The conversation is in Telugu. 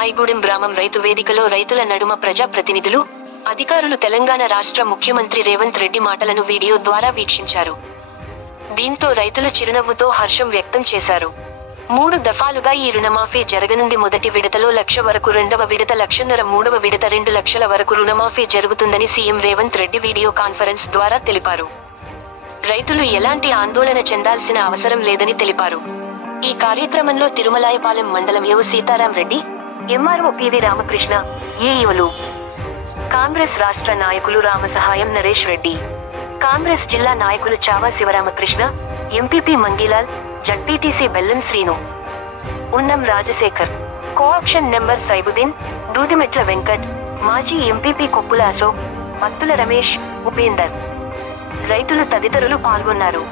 అమ్మాయిగూడెం గ్రామం రైతు వేదికలో రైతుల నడుమ ప్రజా ప్రతినిధులు, అధికారులు తెలంగాణ రాష్ట్ర ముఖ్యమంత్రి రేవంత్ రెడ్డి మాటలను వీడియో ద్వారా వీక్షించారు. దీంతో రైతులు చిరునవ్వుతో హర్షం వ్యక్తం చేశారు. 3 దఫాలుగా ఈ రుణమాఫీ జరగనుంది. మొదటి విడతలో 1,00,000 వరకు, రెండవ విడత 1,50,000, మూడవ విడత 2 లక్షల వరకు రుణమాఫీ జరుగుతుందని CM Revanth Reddy video conference ద్వారా తెలిపారు. రైతులు ఎలాంటి ఆందోళన చెందాల్సిన అవసరం లేదని తెలిపారు. ఈ కార్యక్రమంలో తిరుమలాయపాలెం మండలం ఏవో సీతారాం రెడ్డి, ఎంఆర్ఓ పివి రామకృష్ణ, ఏఈఓలు, కాంగ్రెస్ రాష్ట్ర నాయకులు రామసహాయం నరేష్ రెడ్డి, కాంగ్రెస్ జిల్లా నాయకులు చావా శివరామకృష్ణ, ఎంపీపీ మంగీలాల్, జడ్పీటీసీ బెల్లం శ్రీను, ఉన్నం రాజశేఖర్, కోఆప్షన్ నెంబర్ సైబుద్దీన్, దూదిమెట్ల వెంకట్, మాజీ ఎంపీపీ కొప్పుల అశోక్, అత్తుల రమేష్, ఉపేందర్, రైతులు తదితరులు పాల్గొన్నారు.